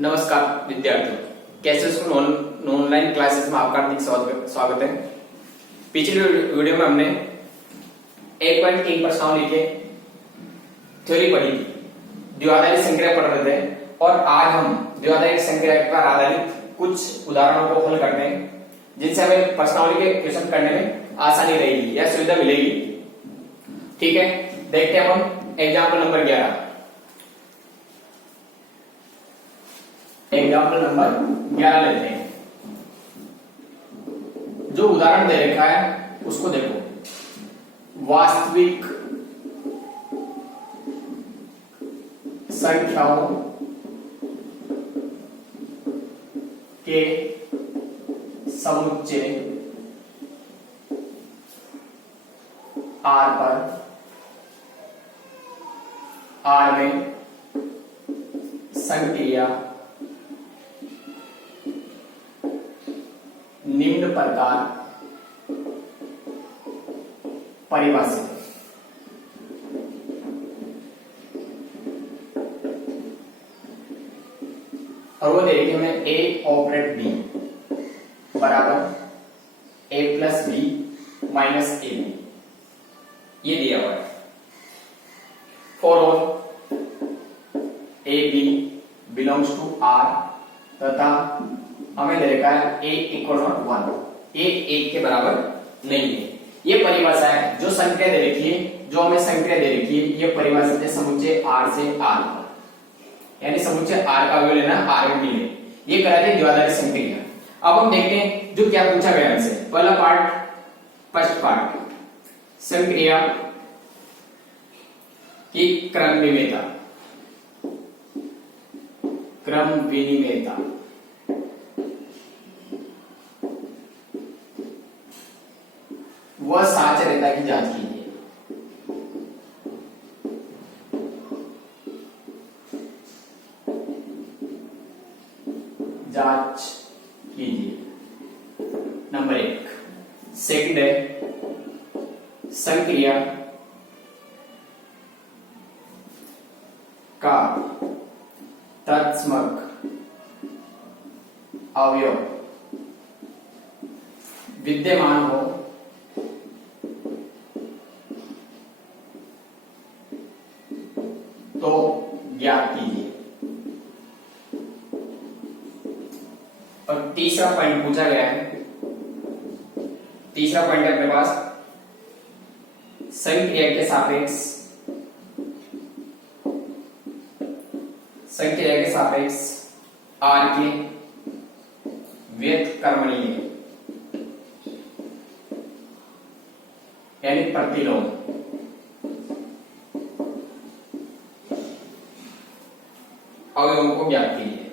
नमस्कार विद्यार्थियों, कैसे ऑनलाइन क्लासेस में आपका हार्दिक स्वागत है। पिछले वीडियो में हमने 1.3 प्रश्नावली के थ्योरी पढ़ी थी, द्विआधारी संक्रिया पढ़ रहे थे और आज हम द्विआधारी संक्रिया पर आधारित कुछ उदाहरणों को हल करते हैं जिनसे हमें प्रश्नावली के क्वेश्चन करने में आसानी रहेगी या सुविधा मिलेगी। ठीक है, देखते हैं हम एग्जाम्पल नंबर 11। एग्जाम्पल नंबर 11 लेते हैं। जो उदाहरण दे रखा है उसको देखो। वास्तविक संख्याओं के समुच्चय R पर R में संक्रिया निम्न प्रकार परिभाषित है। और वो देखिए हमें A ऑपरेट B बराबर A plus B minus AB ये दिया हुआ है। For all A B belongs to R तथा हमें दे रखा है A इक्वल नॉट 1, A 1 के बराबर नहीं है। ये परिभाषा है जो संख्या दे रखी है, जो हमें संख्या दे रखी है, ये परिभाषित है समुच्चय R से R, यानी समुच्चय R का अवयव लेना R में मिले, ये कराते द्विआधारी संक्रिया। अब हम देखते हैं जो क्या पूछा गया हमसे। पहला पार्ट, फर्स्ट पार्ट, संक्रिया की क्रम विनिमेयता। वह साचर्यता की जांच कीजिए। जांच कीजिए नंबर 1। सेकंड है संक्रिया का तत्समक अवयव विद्यमान हो तो ज्ञात कीजिए। और तीसरा पॉइंट पूछा गया है, तीसरा पॉइंट है अपने पास संक्रिया के सापेक्ष R के व्युत्क्रमणीय यानी प्रतिलोम अवयवों को ज्ञात कीजिए,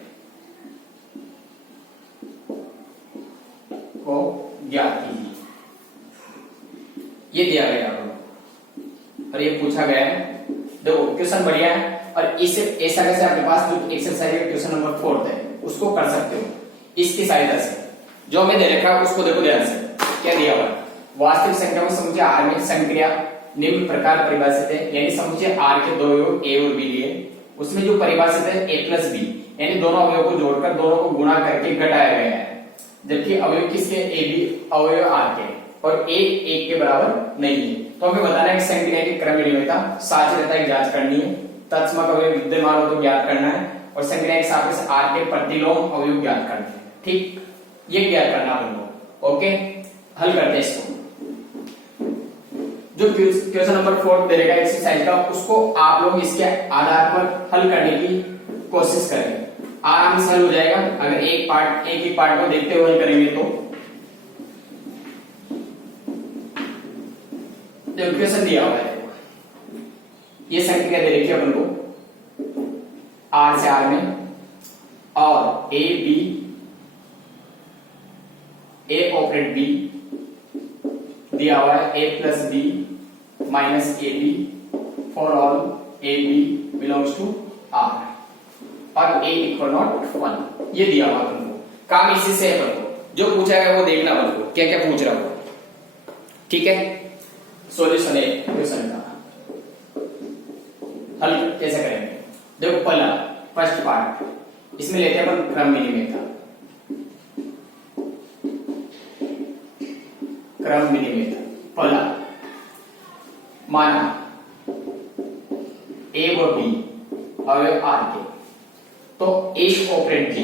ये दिया गया और ये पूछा गया है। देखो क्वेश्चन बढ़िया है और इसे ऐसा कैसे अपने पास जो एक्सरसाइज क्वेश्चन नंबर 4 है उसको कर सकते हो इसकी सहायता से। जो हमें दे रखा है उसको देखो ध्यान से, क्या दिया हुआ है। वास्तविक संख्याओं के समुच्चय R में संक्रिया निम्न प्रकार परिभाषित है, यानी समुच्चय R के दो अवयव A और B लिए, उसमें जो परिभाषित है A प्लस B, यानी दोनों अवयव को जोड़कर दोनों को गुणा करके घटाया गया है। जबकि अवयव किसके A B अवयव R के और A 1 के बराबर नहीं है। तो हमें बताना है कि संक्रिया की क्रम विनिमेयता, साचर्यता की जांच करनी है, तत्समक अवयव विद्यमान हो तो ज्ञात करना है और संक्रिया के सापेक्ष R के प्रतिलोम अवयव ज्ञात करने हैं। ठीक, ये ज्ञात करना अपन को। ओके, हल करते हैं इसको। जो क्वेश्चन नंबर 4 दे रखा है एक्सरसाइज का, उसको आप लोग इसके आधार पर हल करने की कोशिश करें, आराम से हल हो जाएगा अगर एक ही पार्ट को देखते हुए करेंगे तो। जो क्वेश्चन दिया हुआ है, ये संक्रिया दे रखी है अपन को R से R में और A ऑपरेट B दिया हुआ है A plus B minus AB for all AB belongs to R और A इक्वल नॉट 1, ये दिया हुआ अपन को। काम इसी से अपन को जो पूछा है वो देखना अपन को क्या क्या पूछ रहा हो। ठीक है, सॉल्यूशन है क्वेश्चन का। हल कैसे करेंगे, देखो पहला फर्स्ट पार्ट इसमें लेते हैं अपन क्रम मिलीमीटर। क्रम मिलीमीटर पहला माना ए व बी अवयव आर के, तो एक ऑपरेट बी,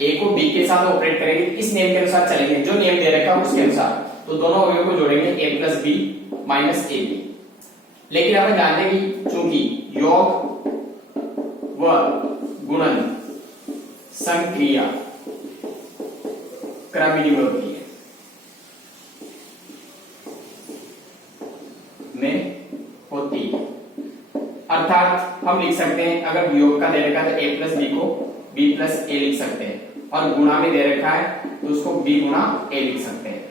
ए को बी के साथ ऑपरेट करेंगे, इस नियम के अनुसार चलेंगे, जो नियम दे रखा है उसके अनुसार। तो दोनों अवयव को जोड़ेंगे a plus b minus a b. लेकिन आप ध्यान दें कि चूंकि योग व गुणन संक्रिया क्रम मिलीमीटर में होती है, अर्थात हम लिख सकते हैं अगर योग का दे रखा है तो a प्लस बी को b प्लस ए लिख सकते हैं, और गुणा में दे रखा है तो उसको b गुणा a लिख सकते हैं।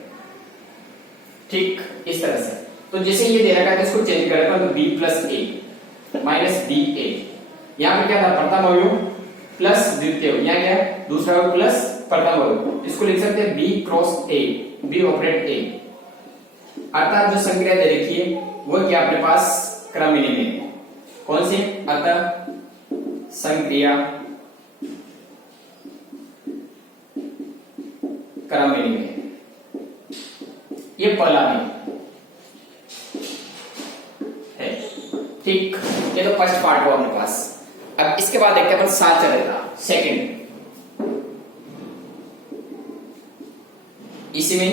ठीक इस तरह से। तो जैसे ये दे रखा है तो इसको चेंज करेगा तो b प्लस ए माइनस बी ए। यहाँ पे क्या था, प्रथम अवयव प्लस द्वितीय अवयव, यहाँ क्या है दूसरा अवयव प्लस प्रथम अवयव, इसको लिख सकते हैं b cross a, b operate a. अर्थात जो संक्रिया दे रखी है वो क्या अपने पास क्रम मिलीमीटर है, कौन सी, अतः संक्रिया क्रम मिलीमीटर, ये पहला में है। ठीक, ये तो फर्स्ट पार्ट हुआ अपने पास। अब इसके बाद देखते हैं अपन सात चलेगा सेकंड, इसी में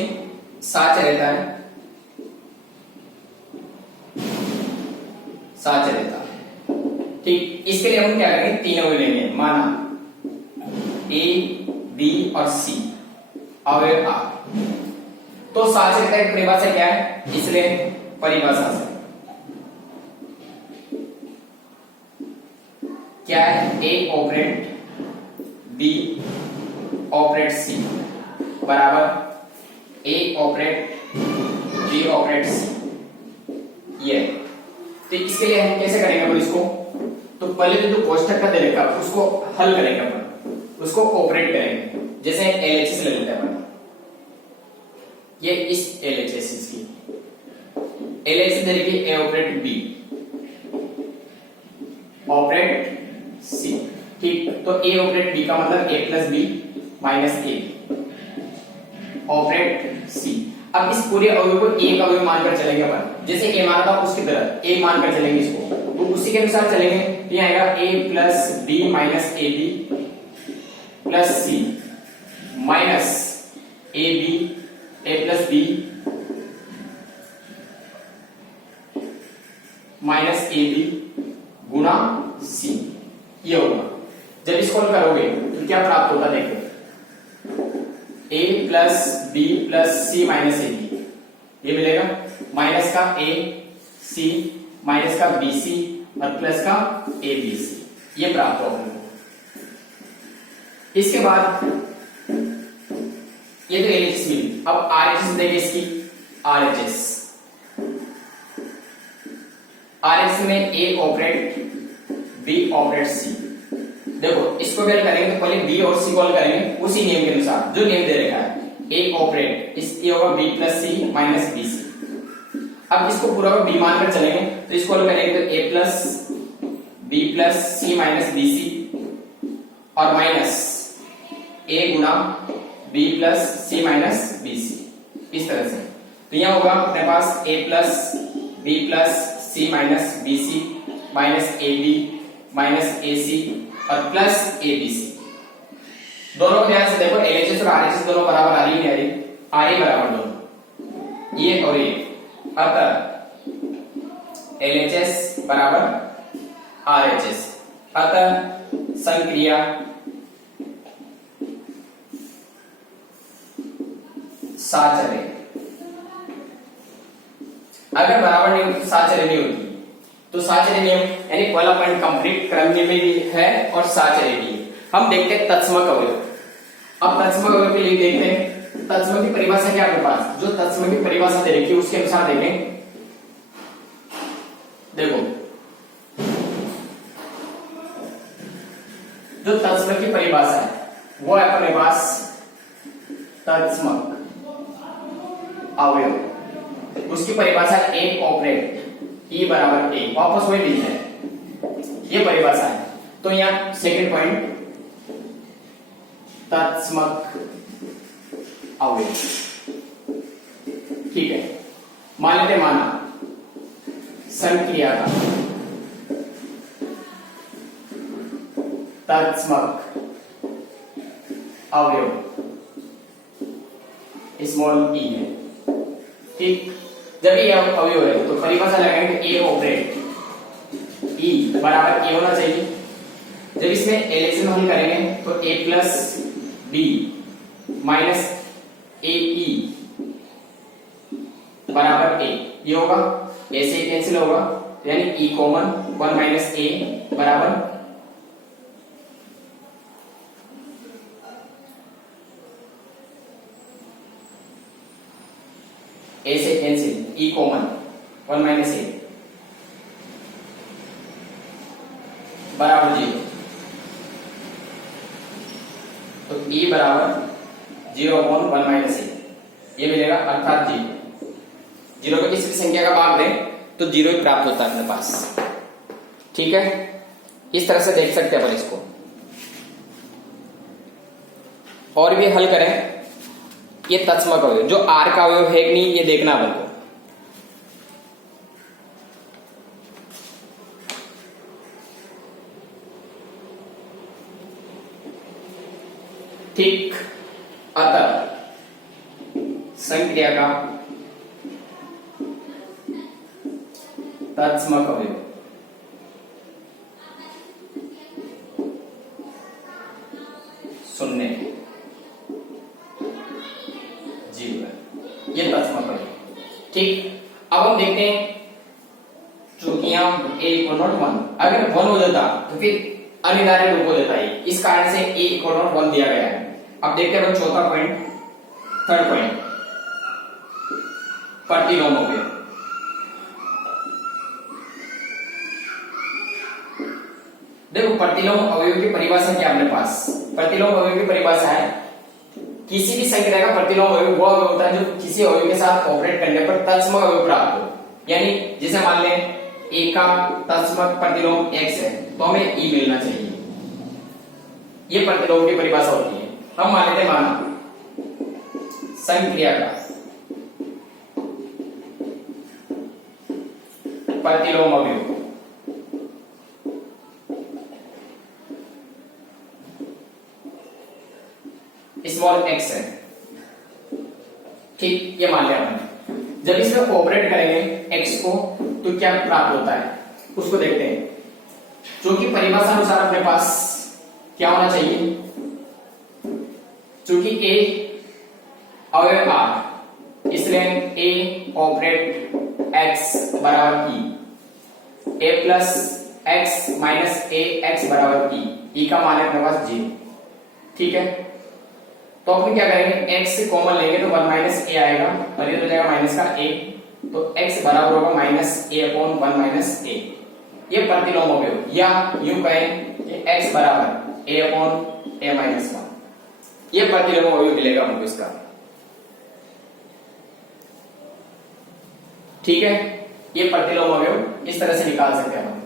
सात रहता है, सात रहता है। ठीक, इसके लिए हम क्या करेंगे, तीन अवयव लेंगे, माना ए बी और सी अवयव आर। तो सात रहता है परिभाषा क्या है, इसलिए परिभाषा से क्या है, ए ऑपरेट बी ऑपरेट सी बराबर ए ऑपरेट बी ऑपरेट सी। ये तो इसके लिए हम कैसे करेंगे अपन इसको, तो पहले जो कोष्ठक का दे रखा उसको हल करेंगे अपन, उसको ऑपरेट करेंगे। जैसे एलएचएस ले लेते हैं अपन, ये इस एलएचएस की एलएचएस दे रखी ए ऑपरेट बी ऑपरेट सी। ठीक, तो ए ऑपरेट बी का मतलब ए प्लस बी माइनस ए ऑपरेट सी। अब इस पूरे अवयव को एक अवयव मानकर चलेंगे अपन, जैसे ए माना था उसकी तरह ए मानकर चलेंगे इसको, तो उसी के अनुसार चलेंगे। तो यहां आएगा a plus b minus a b plus c minus a b a plus b minus a b गुणा सी, ये होगा। जब इसको करोगे तो क्या प्राप्त होगा, देखो a plus b plus c minus a b, ये मिलेगा, माइनस का a c माइनस का बी सी और प्लस का ए बी सी, ये प्राप्त होगा। इसके बाद ये तो एलएचएस मिली, अब आरएचएस देंगे इसकी, आरएचएस आरएचएस में ए ऑपरेट बी ऑपरेट सी। देखो इसको क्या करेंगे, तो पहले बी और सी कॉल करेंगे उसी नियम के अनुसार, जो नियम दे रखा है ए ऑपरेट, इस ये होगा B plus c minus b सी। अब इसको पूरा बी मानकर चलेंगे, तो इसको करेंगे तो a plus b plus c minus b c और माइनस ए गुना b plus c minus b c, इस तरह से। तो यहां होगा अपने पास a plus b plus c minus b c minus a b minus a c और प्लस ए बी सी। दोनों को ध्यान से देखो, एलएचएस और आरएचएस दोनों बराबर आ रही है, आ रही बराबर दोनों, ये और ये। अतः एलएचएस बराबर आरएचएस, अतः संक्रिया साचर्य। अगर बराबर नहीं तो साचर्य नहीं होती, तो साचर्य नियम यानी पहला पॉइंट कंप्लीट, क्रम नियम भी है और साचर्य भी है। हम देखते हैं तत्समक अवयव। अब तत्समक अवयव के लिए देखते हैं तत्समक की परिभाषा क्या आपके पास, जो तत्समक की परिभाषा दे रखी है उसके अनुसार देखें। देखो जो तत्समक की परिभाषा है वो है अपने पास तत्समक अवयव, उसकी परिभाषा ए ऑपरेट ई बराबर ए, वापस वही लिखना है, ये परिभाषा है। तो यहाँ सेकंड पॉइंट तत्समक अवयव। ठीक है, मान लेते माना संक्रिया का तत्समक अवयव स्मॉल ई है। ठीक, जब ये अवयव है तो परिभाषा लगाएंगे ए ऑपरेट ई बराबर ए होना चाहिए। जब इसमें एलएचएम हम करेंगे तो ए प्लस बी माइनस ए ई बराबर ए, ये होगा, ए से कैंसिल होगा, यानी ई कॉमन, 1 माइनस ए बराबर ए से कैंसिल, ई कॉमन, 1 माइनस ए बराबर 0। तो ई बराबर 0/1 माइनस ए, ये मिलेगा, अर्थात 0 को किसी भी संख्या का भाग दें तो 0 ही प्राप्त होता है अपने पास। ठीक है, इस तरह से देख सकते हैं अपन इसको। और भी हल करें, ये तत्समक अवयव जो आर का अवयव है कि नहीं ये देखना अपन को। ठीक, अतः संक्रिया का तत्समक अवयव शून्य 0 है, ये तत्समक अवयव। ठीक, अब हम देखते हैं चूंकि यहाँ a इक्वल नॉट 1, अगर 1 हो जाता तो फिर अनिवार्य रूप हो जाता है, इस कारण से a इक्वल नॉट 1 दिया गया है। अब देखते हैं चौथा पॉइंट, थर्ड पॉइंट, प्रतिलोम अवयव। देखो प्रतिलोम अवयव की परिभाषा क्या अपने पास, प्रतिलोम अवयव की परिभाषा है किसी भी संख्या का प्रतिलोम अवयव वो अवयव होता है जो किसी अवयव के साथ ऑपरेट करने पर तत्समक अवयव प्राप्त हो। यानी जैसे मान लें ए का तत्समक प्रतिलोम x है तो हमें ई मिलना चाहिए, ये प्रतिलोम की परिभाषा होती है। हम मान लेते माना संक्रिया का प्रतिलोम अवयव स्मॉल x है। ठीक, ये मान लिया हमने। जब इसमें कोऑपरेट करेंगे x को तो क्या प्राप्त होता है उसको देखते हैं, जो कि परिभाषा अनुसार अपने पास क्या होना चाहिए, चूंकि a अवयव r इसलिए a ऑपरेट x बराबर e, a plus x minus a x बराबर e का मान है अपने पास 0। ठीक है, तो अपन क्या करेंगे, x से कॉमन लेंगे तो 1 माइनस ए आएगा और ये हो जाएगा माइनस का a, तो x बराबर होगा minus a upon 1 minus a। ये प्रतिलोम अवयव, या यूं कहें कि x बराबर a अपॉन a माइनस 1, ये प्रतिलोम अवयव मिलेगा हमको इसका। ठीक है, ये प्रतिलोम अवयव इस तरह से निकाल सकते हैं हम।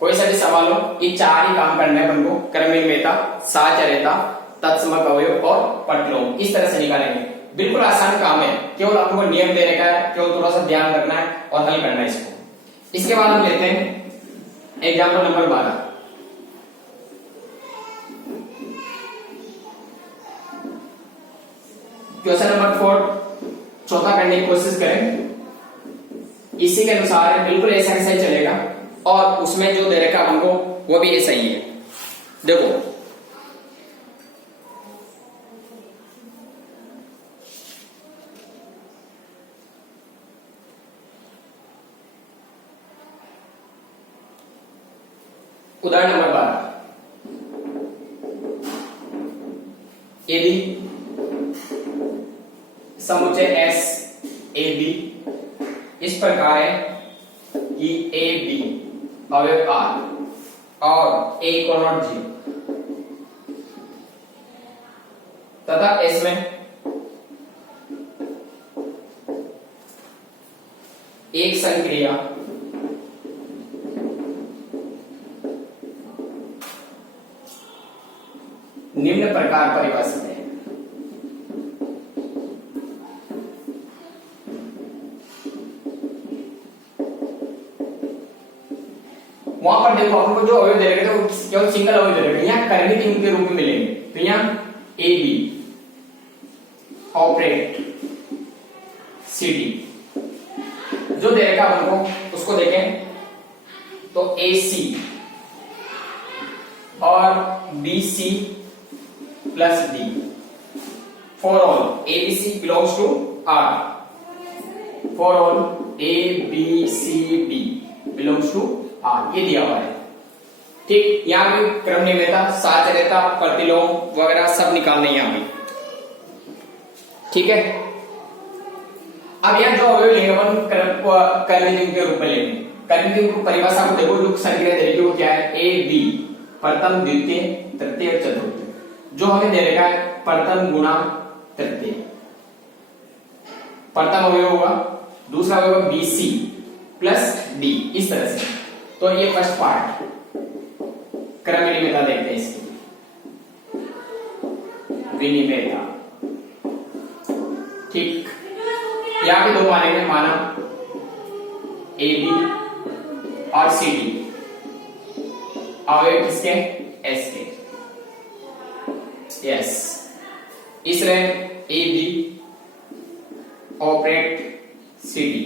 कोई सा भी सवाल हो, ये चार ही काम करना है अपन को, क्रमिकता, साचर्यता, तत्समक अवयव और प्रतिलोम, इस तरह से निकालेंगे। बिल्कुल आसान काम है, केवल आपको नियम देने का है, केवल थोड़ा सा ध्यान रखना है और हल करना है इसको। इसके बाद हम लेते हैं एग्जाम्पल नंबर 12। क्वेश्चन नंबर 4 चौथा करने की कोशिश करें, इसी के अनुसार बिल्कुल ऐसा कैसा ही चलेगा और उसमें जो दे रखा हमको वो भी ऐसा ही है। देखो उदाहरण नंबर 12, ए बी समुच्चय एस ए बी इस प्रकार है कि ए बी अवयव आर और ए इक्वल नॉट 0 तथा इसमें एक संक्रिया निम्न प्रकार परिभाषित है। वहां पर देखो आपको जो अवयव दे रखे थे वो केवल सिंगल अवयव दे रखे, यहाँ कर्मित युग्म के रूप में मिलेंगे। तो यहाँ a b operate c d जो दे रखा हमको उसको देखें तो ए सी और b c plus d for all a b c belongs to R, for all a b c d belongs to R, ये दिया हुआ है। ठीक, यहां भी क्रम नियमितता, साचर्यता, प्रतिलोम वगैरह सब निकालने यहां भी। ठीक है, अब यहाँ जो अवयव लेंगे अपन कर्मयुग्म के रूप में लेंगे। कर्मयुग्म की परिभाषा को देखो, लुक संक्रिया दे रही है वो क्या है, ए बी प्रथम द्वितीय तृतीय और चतुर्थ। जो हमें दे रखा है प्रथम गुणा तृतीय, प्रथम अवयव होगा, दूसरा अवयव बी सी प्लस डी, इस तरह से। तो ये फर्स्ट पार्ट क्रम विनिमेयता देखते हैं इसकी, विनिमेयता। ठीक, यहां पे दो मानेंगे, माना ए बी और सी डी अवयव किसके, एस के। यस, इसलिए a b operate c d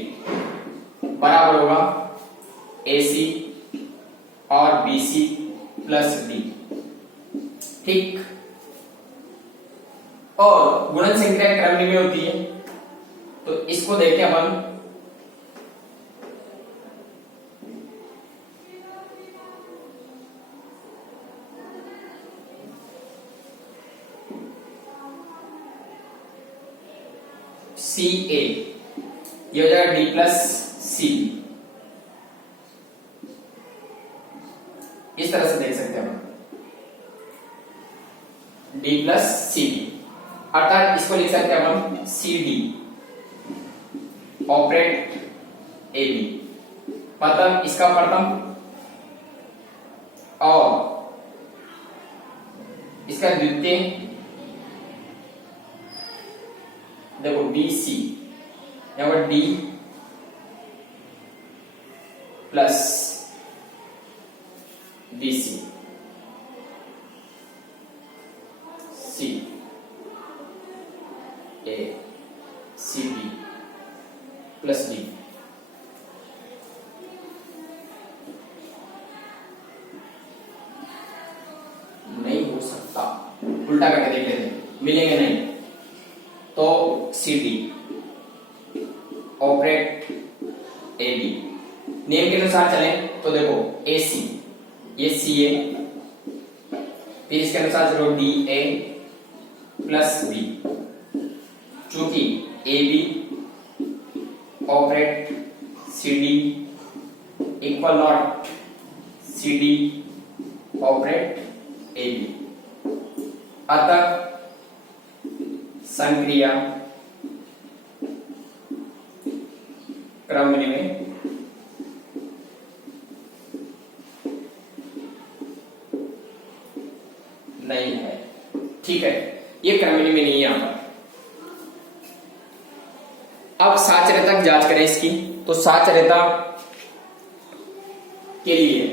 बराबर होगा ए सी और बी सी प्लस डी। ठीक, और गुणन संक्रिया क्रम में होती है, तो इसको देखें अपन सी ए, ये हो जाएगा डी प्लस सी, इस तरह से देख सकते हैं हम, डी प्लस सी डी, अर्थात इसको लिख सकते हैं हम c d operate a b, मतलब इसका प्रथम और इसका द्वितीय, देखो बी सी, यहां पर डी प्लस बी सी, सी ए सी बी प्लस डी। नहीं हो सकता, उल्टा करके देख लेते हैं, मिलेंगे नहीं। तो c d operate a b, नियम के अनुसार चलें तो देखो ए सी, ये सी ए, फिर इसके अनुसार चलो डी ए प्लस बी, चूंकि a b operate c d equal not c d operate a b, अतः संक्रिया क्रम में नहीं है। ठीक है, ये क्रम में नहीं है यहां पर। अब साचर्यता की जांच करें इसकी, तो साचर्यता के लिए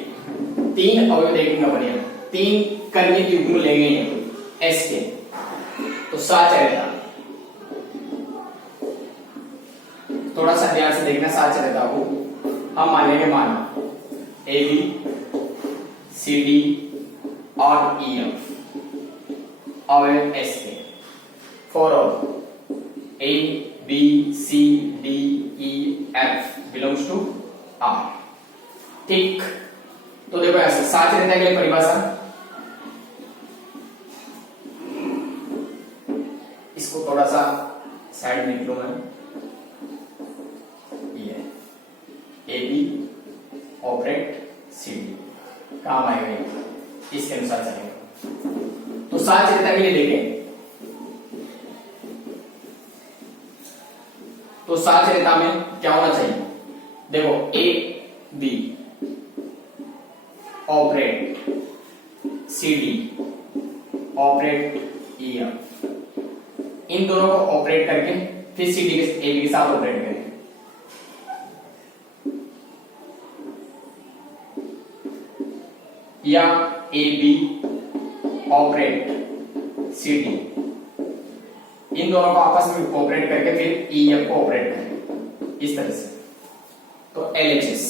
तीन अवयव देखेंगे बढ़िया, तीन कर्मित युग्म लेंगे एस के, तो साचर्यता थोड़ा सा ध्यान से देखना, साचर्यता को हम मानेंगे, माना ए बी सी डी और ई एफ अवयव एस के, for all a b c d e f belongs to R. ठीक, तो देखो ऐसे साचर्यता के लिए परिभाषा, इसको थोड़ा सा साइड में निकलो मैं, ये a b operate c d काम आएगा, इसके अनुसार चलेगा। तो साचर्यता के लिए देखें तो साचर्यता में क्या होना चाहिए, देखो a b operate c d operate e f, इन दोनों को ऑपरेट करके फिर सी डी ए बी के साथ ऑपरेट करें। या a b operate c d, इन दोनों को आपस में ऑपरेट करके फिर ई एफ को ऑपरेट करें इस तरह से। तो एल एच एस,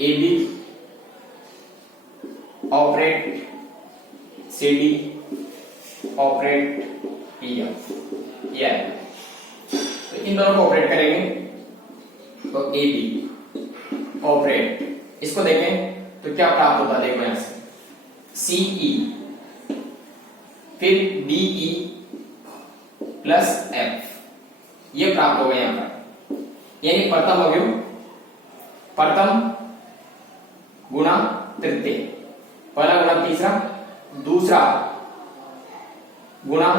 a b operate c d operate e f, तो इन दोनों को ऑपरेट करेंगे। तो ए बी ऑपरेट, इसको देखें तो क्या प्राप्त होता है, देखो यहां से सीई फिर डीई प्लस एफ, ये प्राप्त हो गया यहां पर, यानी प्रथम अवयव प्रथम गुणा तृतीय, पहला गुणा तीसरा, दूसरा गुणा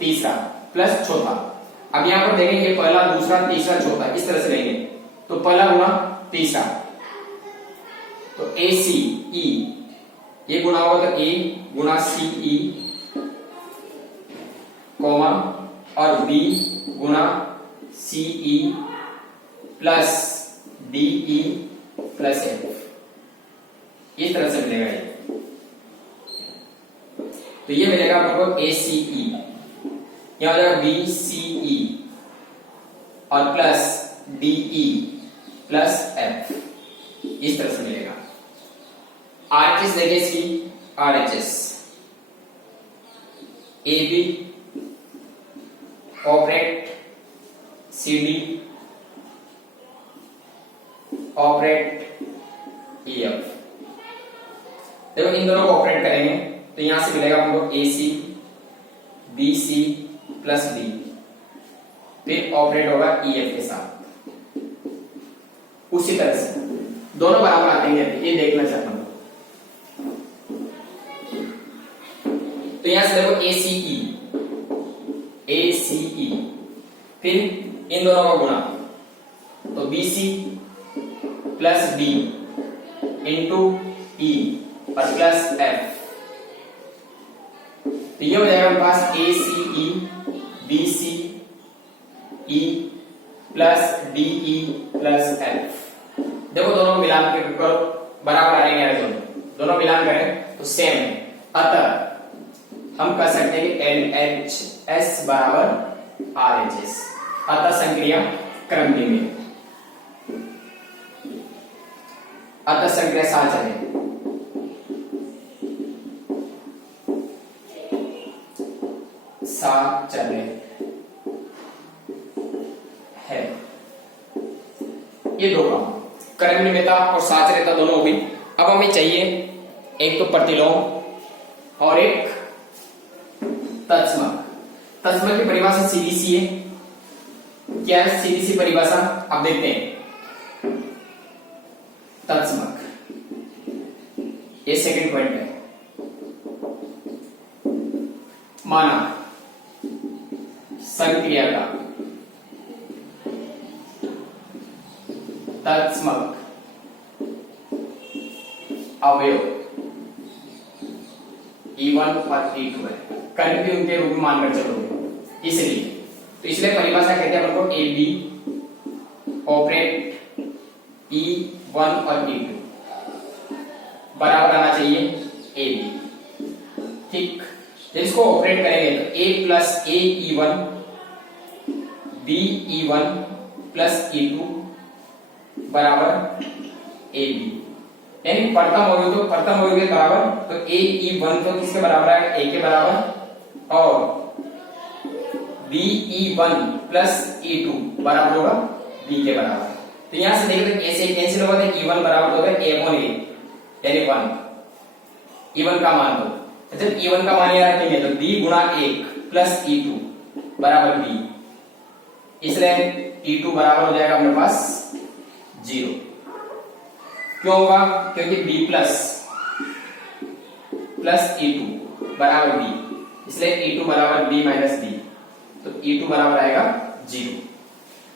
तीसरा प्लस चौथा। अब यहां पर देखें ये पहला दूसरा तीसरा चौथा इस तरह से लेंगे, तो पहला गुणा तीसरा, तो ए सी ई, ये गुणा होगा तो ए गुणा सी ई कॉमा और बी गुणा c e plus d e plus f, इस तरह से मिलेगा ये। तो ये मिलेगा आपको ए सी ई, यहां हो जाएगा बी सी ई और plus d e plus f, इस तरह से मिलेगा। आरएचएस देखिए इसकी, RHS a b operate c d operate e f. देखो इन दोनों को ऑपरेट करेंगे तो यहां से मिलेगा हमको a c b c plus d, फिर ऑपरेट होगा ई एफ के साथ। उसी तरह से दोनों बराबर आते हैं, ये देखना चाहता हूं। तो यहां से देखो ए सी ई, फिर इन दोनों का गुणा, तो b c plus d into e और प्लस एफ, तो ये हो जाएगा हमारे पास a c e b c e plus d e plus f. देखो दोनों को मिलान के करो, बराबर आएंगे, दोनों मिलान करें तो सेम है। अतः हम कह सकते हैं कि एल एच एस बराबर आर एच एस, अतः संक्रिया क्रम में, अतः संक्रिया साथ चले। साथ चले है, ये दो काम, क्रम नियमितता और साचर्यता दोनों होगी। अब हमें चाहिए एक तो प्रतिलोम और एक तत्समक। तत्समक की परिभाषा सीधी सी है, क्या है सीधी सी परिभाषा, अब देखते हैं। तत्समक, ये सेकंड पॉइंट है। माना संक्रिया का तत्समक अवयव E1 और E2 है, कहीं भी उनके रूप में मानकर चलोगे, इसलिए परिभाषा कहते हैं अपन को ए बी ऑपरेट E1 और E2 बराबर आना चाहिए ए बी, ठीक। जब इसको ऑपरेट करेंगे तो a plus a E1 b E1 plus E2 बराबर ए बी, यानी प्रथम अवयव तो प्रथम अवयव के बराबर, तो ए E1 तो किसके बराबर है, ए के बराबर, और बी E1 प्लस E2 बराबर होगा बी के बराबर। तो यहां से देखिए ए से कैंसिल होगा तो E1 बराबर होगा a अपॉन a, यानी 1, E1 का मान दो, जब E1 का मान यहाँ रखेंगे तो b गुणा 1 प्लस E2 बराबर b, इसलिए E2 बराबर हो जाएगा अपने पास 0। क्यों होगा, क्योंकि b प्लस E2 बराबर b, इसलिए E2 बराबर b माइनस b, तो E2 बराबर आएगा 0।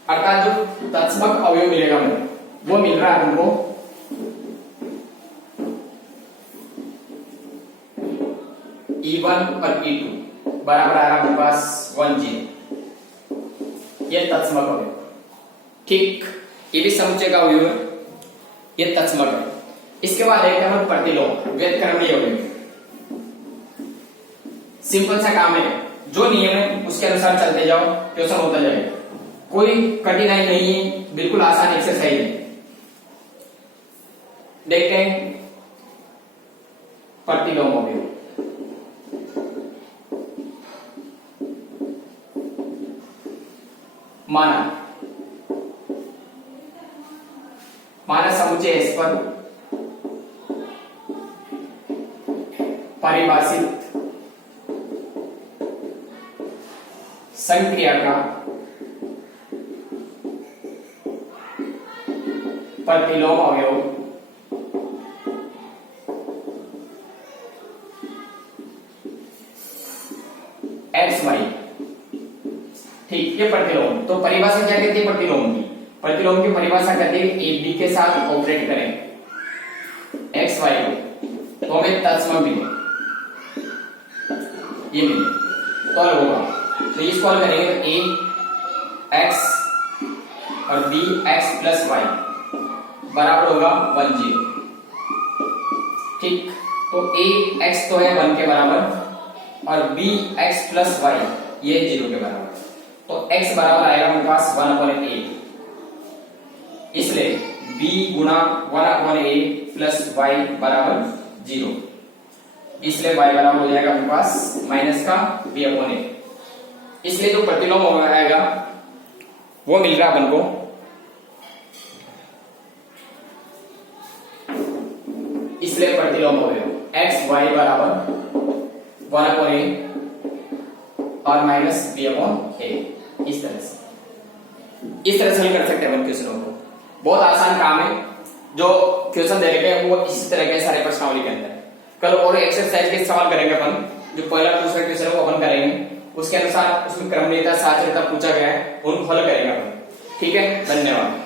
अर्थात जो तत्समक अवयव मिलेगा हमें वो मिल रहा है हमको E1 और E2 बराबर आ रहा हमारे पास 10। ये तत्समक हो गया। ठीक, ये भी समुच्चय का अवयव है, ये तत्समक है। इसके बाद एक है प्रतिलोम, व्युत्क्रमणीय अवयव। सिंपल सा काम है, जो नियम है उसके अनुसार चलते जाओ, क्वेश्चन होता जाएगा। कोई कठिनाई नहीं है, बिल्कुल आसान एक्सरसाइज है। देखते हैं प्रतिलोम अवयव। माना समुच्चय इस पर परिभाषित संक्रिया का प्रतिलोम अवयव एक्स वाई। ठीक, ये प्रतिलोम। तो परिभाषा क्या कहती है प्रतिलोम की? प्रतिलोम की परिभाषा कहती है ए बी के साथ ऑपरेट करें एक्स वाई को, तो हमें तत्सम मिले, ये मिले तो अलग होगा। तो इसको अलग करेंगे तो ए एक्स और बी एक्स प्लस वाई बराबर होगा 10। ठीक, तो ए एक्स तो है 1 के बराबर और बी एक्स प्लस वाई ये 0 के बराबर, तो x बराबर आएगा हमारे पास 1/a। इसलिए b गुणा 1/a प्लस y बराबर 0, इसलिए y बराबर हो जाएगा हमारे पास माइनस का b/a। इसलिए जो प्रतिलोम आएगा वो मिल रहा अपन को इसलिए प्रतिलोम अवयव x y बराबर 1/a और माइनस b/a। इस तरह से हल कर सकते हैं अपन क्वेश्चनों को। बहुत आसान काम है, जो क्वेश्चन दे रखे हैं वो इस तरह के सारे प्रश्नावली के अंदर। कल और एक्सरसाइज के सवाल करेंगे अपन, जो पहला दूसरा क्वेश्चन है वो अपन करेंगे, उसके अनुसार उसमें क्रमणीयता साचरता पूछा गया है, उनको हल करेंगे अपन। ठीक है, धन्यवाद।